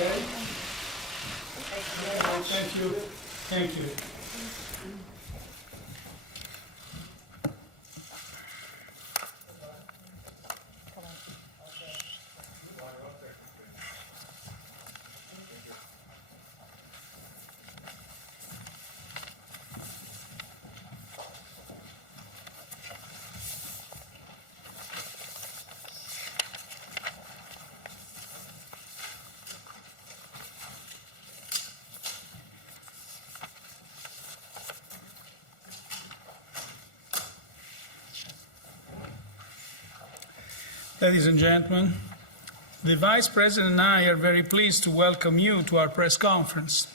Okay? Thank you. Thank you. Ladies and gentlemen, the Vice President and I are very pleased to welcome you to our press conference.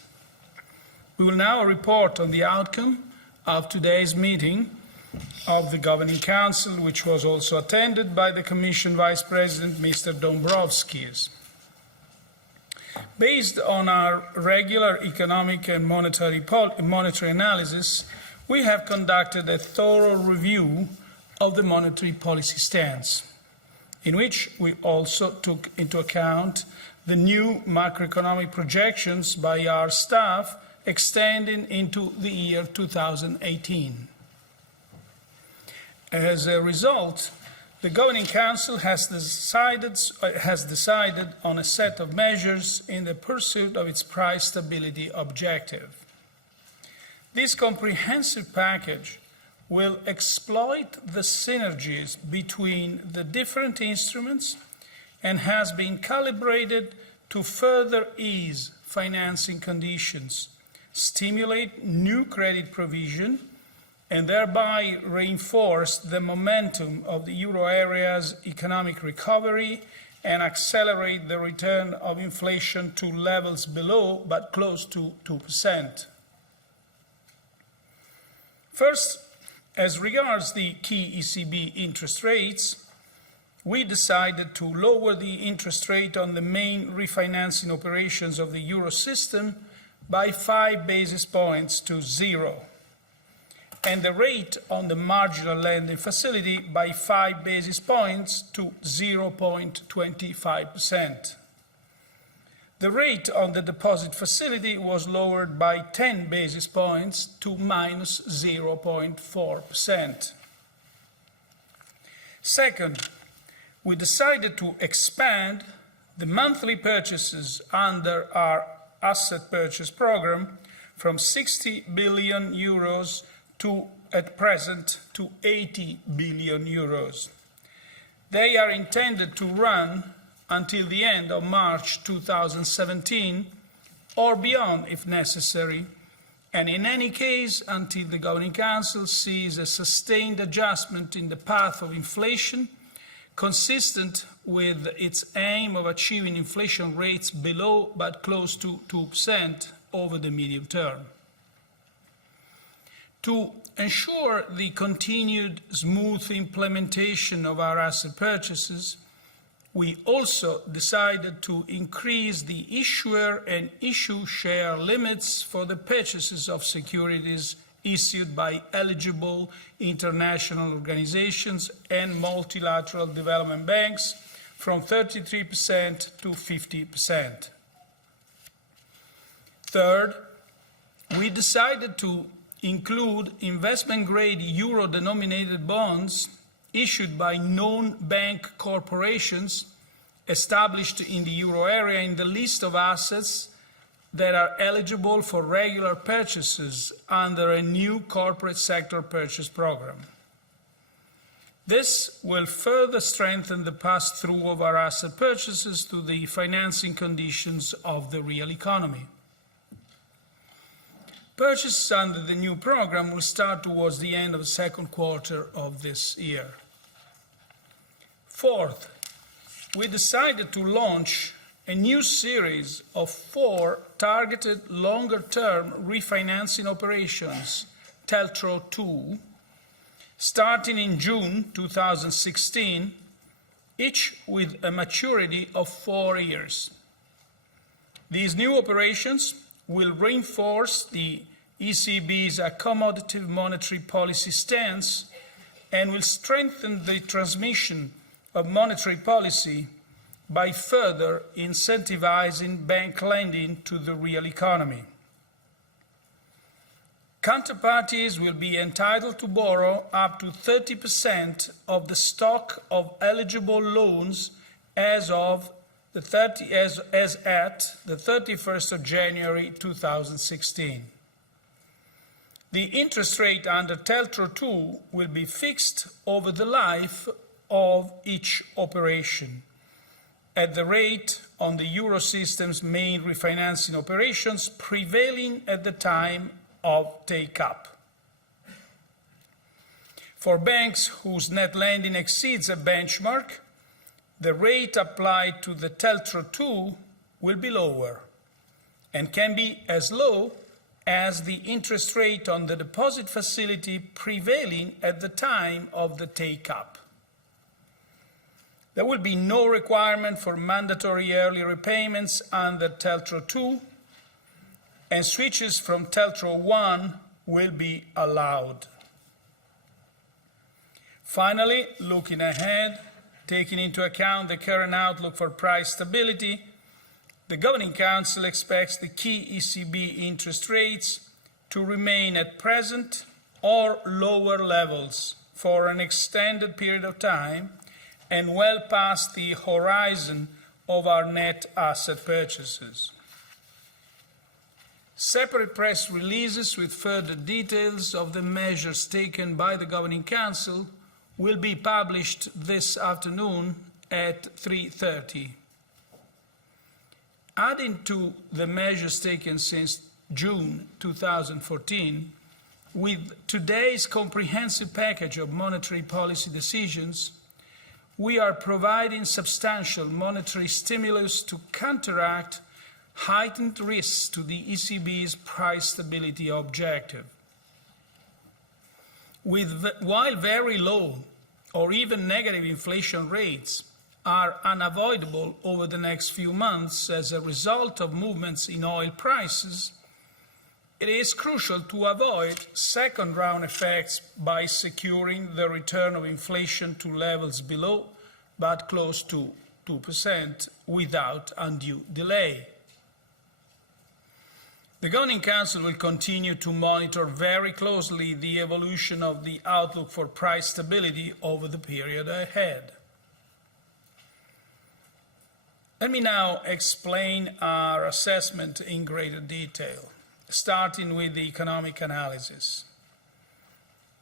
We will now report on the outcome of today's meeting of the Governing Council, which was also attended by the Commission Vice President, Mr. Dombrovskis. Based on our regular economic and monetary analysis, we have conducted a thorough review of the monetary policy stance, in which we also took into account the new macroeconomic projections by our staff extending into the year 2018. As a result, the Governing Council has decided on a set of measures in the pursuit of its price stability objective. This comprehensive package will exploit the synergies between the different instruments and has been calibrated to further ease financing conditions, stimulate new credit provision, and thereby reinforce the momentum of the euro area's economic recovery and accelerate the return of inflation to levels below but close to 2%. First, as regards the key ECB interest rates, we decided to lower the interest rate on the main refinancing operations of the euro system by 5 basis points to 0, and the rate on the marginal lending facility by 5 basis points to 0.25%. The rate on the deposit facility was lowered by 10 basis points to minus 0.4%. Second, we decided to expand the monthly purchases under our asset purchase program from 60 billion euros to, at present, to 80 billion euros. They are intended to run until the end of March 2017 or beyond if necessary, and in any case until the Governing Council sees a sustained adjustment in the path of inflation consistent with its aim of achieving inflation rates below but close to 2% over the medium term. To ensure the continued smooth implementation of our asset purchases, we also decided to increase the issuer and issue share limits for the purchases of securities issued by eligible international organizations and multilateral development banks from 33% to 50%. Third, we decided to include investment-grade euro-denominated bonds issued by non-bank corporations established in the euro area in the list of assets that are eligible for regular purchases under a new corporate sector purchase program. This will further strengthen the pass-through of our asset purchases to the financing conditions of the real economy. Purchases under the new program will start towards the end of the second quarter of this year. Fourth, we decided to launch a new series of 4 targeted longer-term refinancing operations, TLTRO II, starting in June 2016, each with a maturity of 4 years. These new operations will reinforce the ECB's accommodative monetary policy stance and will strengthen the transmission of monetary policy by further incentivizing bank lending to the real economy. Counterparties will be entitled to borrow up to 30% of the stock of eligible loans as at the 31st of January 2016. The interest rate under TLTRO II will be fixed over the life of each operation at the rate on the Eurosystem's main refinancing operations prevailing at the time of take-up. For banks whose net lending exceeds a benchmark, the rate applied to the TLTRO II will be lower and can be as low as the interest rate on the deposit facility prevailing at the time of the take-up. There will be no requirement for mandatory early repayments under TLTRO II, and switches from TLTRO I will be allowed. Finally, looking ahead, taking into account the current outlook for price stability, the Governing Council expects the key ECB interest rates to remain at present or lower levels for an extended period of time and well past the horizon of our net asset purchases. Separate press releases with further details of the measures taken by the Governing Council will be published this afternoon at 3:30. Adding to the measures taken since June 2014, with today's comprehensive package of monetary policy decisions, we are providing substantial monetary stimulus to counteract heightened risks to the ECB's price stability objective. While very low or even negative inflation rates are unavoidable over the next few months as a result of movements in oil prices, it is crucial to avoid second-round effects by securing the return of inflation to levels below but close to 2% without undue delay. The Governing Council will continue to monitor very closely the evolution of the outlook for price stability over the period ahead. Let me now explain our assessment in greater detail, starting with the economic analysis.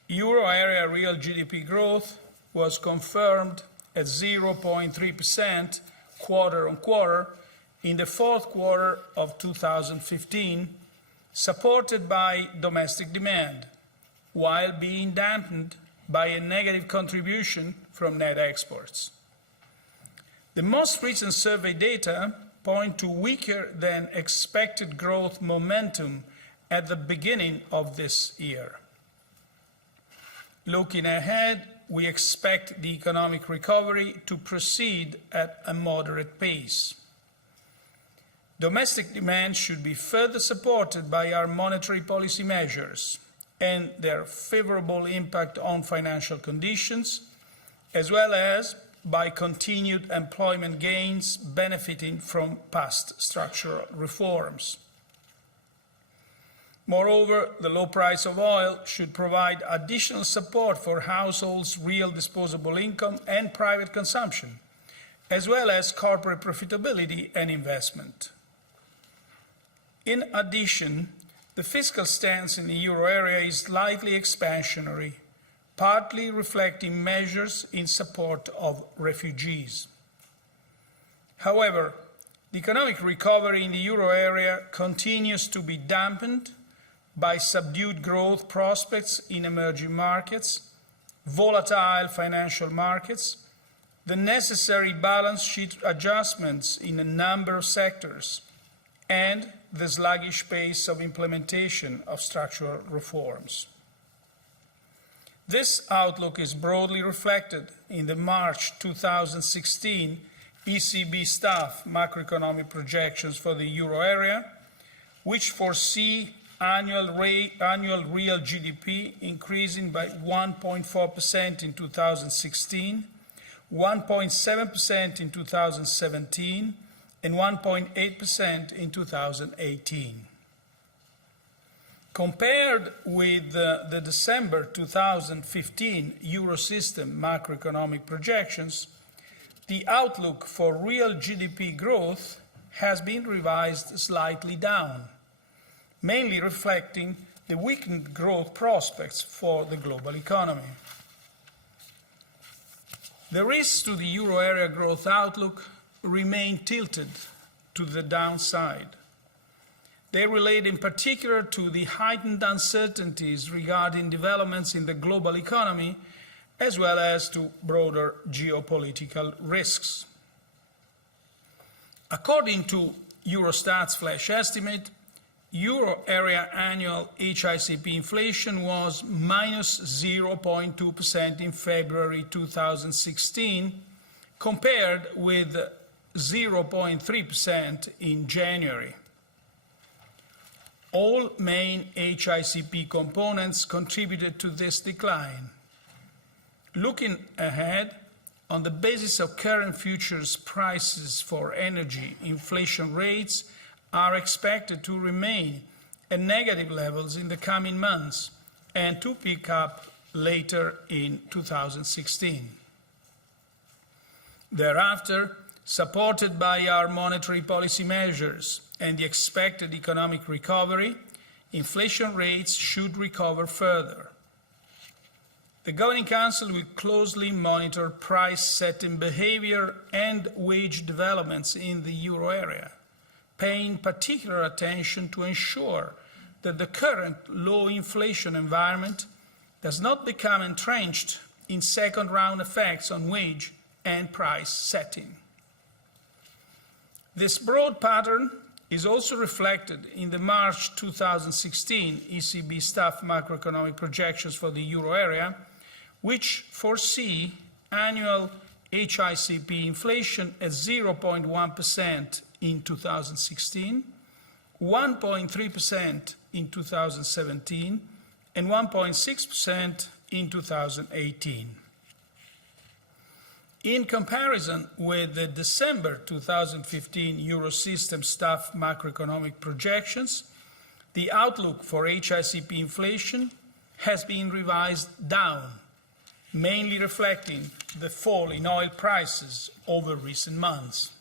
Euro area real GDP growth was confirmed at 0.3% quarter-on-quarter in the fourth quarter of 2015, supported by domestic demand, while being dampened by a negative contribution from net exports. The most recent survey data point to weaker than expected growth momentum at the beginning of this year. Looking ahead, we expect the economic recovery to proceed at a moderate pace. Domestic demand should be further supported by our monetary policy measures and their favorable impact on financial conditions, as well as by continued employment gains benefiting from past structural reforms. Moreover, the low price of oil should provide additional support for households' real disposable income and private consumption, as well as corporate profitability and investment. In addition, the fiscal stance in the euro area is slightly expansionary, partly reflecting measures in support of refugees. However, the economic recovery in the euro area continues to be dampened by subdued growth prospects in emerging markets, volatile financial markets, the necessary balance sheet adjustments in a number of sectors, and the sluggish pace of implementation of structural reforms. This outlook is broadly reflected in the March 2016 ECB staff macroeconomic projections for the euro area, which foresee annual real GDP increasing by 1.4% in 2016, 1.7% in 2017, and 1.8% in 2018. Compared with the December 2015 Eurosystem macroeconomic projections, the outlook for real GDP growth has been revised slightly down, mainly reflecting the weakened growth prospects for the global economy. The risks to the euro area growth outlook remain tilted to the downside. They relate in particular to the heightened uncertainties regarding developments in the global economy, as well as to broader geopolitical risks. According to Eurostat's flash estimate, euro area annual HICP inflation was minus 0.2% in February 2016, compared with 0.3% in January. All main HICP components contributed to this decline. Looking ahead, on the basis of current futures prices for energy, inflation rates are expected to remain at negative levels in the coming months and to pick up later in 2016. Thereafter, supported by our monetary policy measures and the expected economic recovery, inflation rates should recover further. The Governing Council will closely monitor price-setting behavior and wage developments in the euro area, paying particular attention to ensure that the current low inflation environment does not become entrenched in second-round effects on wage and price setting. This broad pattern is also reflected in the March 2016 ECB staff macroeconomic projections for the euro area, which foresee annual HICP inflation at 0.1% in 2016, 1.3% in 2017, and 1.6% in 2018. In comparison with the December 2015 Eurosystem staff macroeconomic projections, the outlook for HICP inflation has been revised down, mainly reflecting the fall in oil prices over recent months.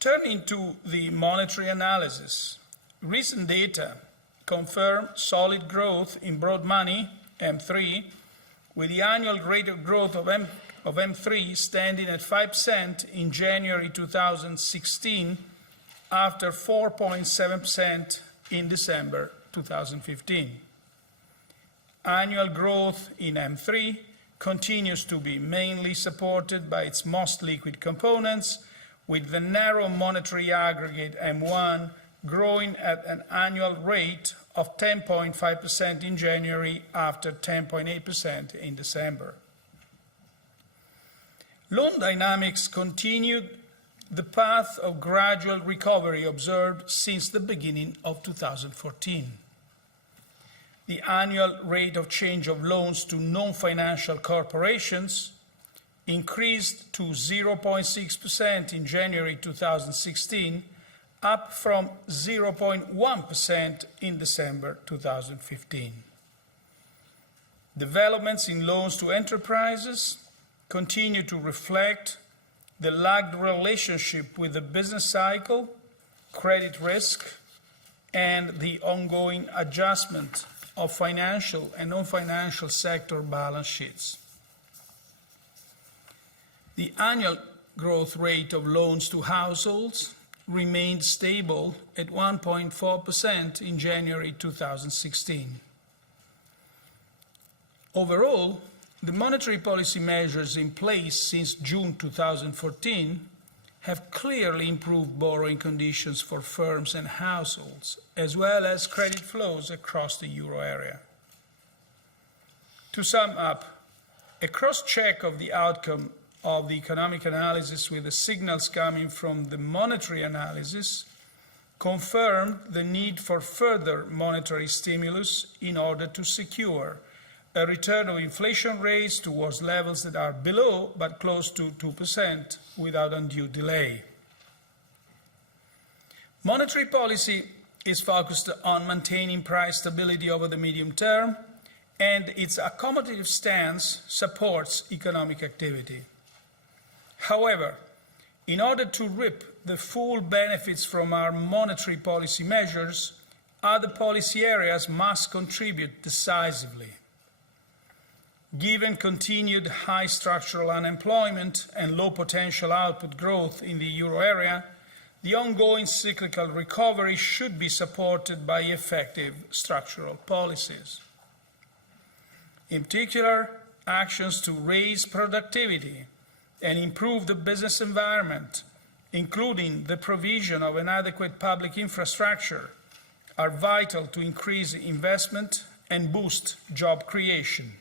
Turning to the monetary analysis, recent data confirm solid growth in broad money, M3, with the annual rate of growth of M3 standing at 5% in January 2016 after 4.7% in December 2015. Annual growth in M3 continues to be mainly supported by its most liquid components, with the narrow monetary aggregate M1 growing at an annual rate of 10.5% in January after 10.8% in December. Loan dynamics continued the path of gradual recovery observed since the beginning of 2014. The annual rate of change of loans to non-financial corporations increased to 0.6% in January 2016, up from 0.1% in December 2015. Developments in loans to enterprises continue to reflect the lagged relationship with the business cycle, credit risk, and the ongoing adjustment of financial and non-financial sector balance sheets. The annual growth rate of loans to households remained stable at 1.4% in January 2016. Overall, the monetary policy measures in place since June 2014 have clearly improved borrowing conditions for firms and households, as well as credit flows across the euro area. To sum up, a cross-check of the outcome of the economic analysis with the signals coming from the monetary analysis confirmed the need for further monetary stimulus in order to secure a return of inflation rates towards levels that are below but close to 2% without undue delay. Monetary policy is focused on maintaining price stability over the medium term, and its accommodative stance supports economic activity. However, in order to reap the full benefits from our monetary policy measures, other policy areas must contribute decisively. Given continued high structural unemployment and low potential output growth in the euro area, the ongoing cyclical recovery should be supported by effective structural policies. In particular, actions to raise productivity and improve the business environment, including the provision of an adequate public infrastructure, are vital to increase investment and boost job creation.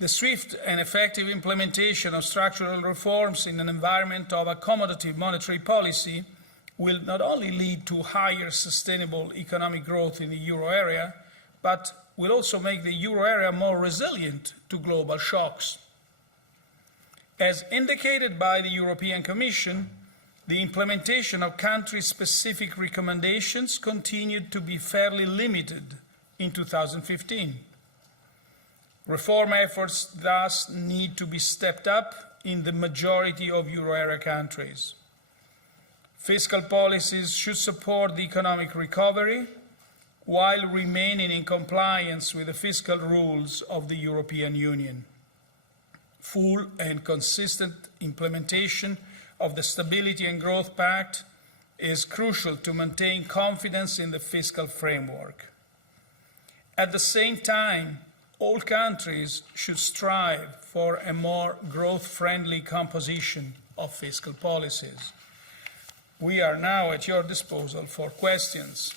The swift and effective implementation of structural reforms in an environment of accommodative monetary policy will not only lead to higher sustainable economic growth in the euro area, but will also make the euro area more resilient to global shocks. As indicated by the European Commission, the implementation of country-specific recommendations continued to be fairly limited in 2015. Reform efforts thus need to be stepped up in the majority of euro area countries. Fiscal policies should support the economic recovery while remaining in compliance with the fiscal rules of the European Union. Full and consistent implementation of the Stability and Growth Pact is crucial to maintain confidence in the fiscal framework. At the same time, all countries should strive for a more growth-friendly composition of fiscal policies. We are now at your disposal for questions.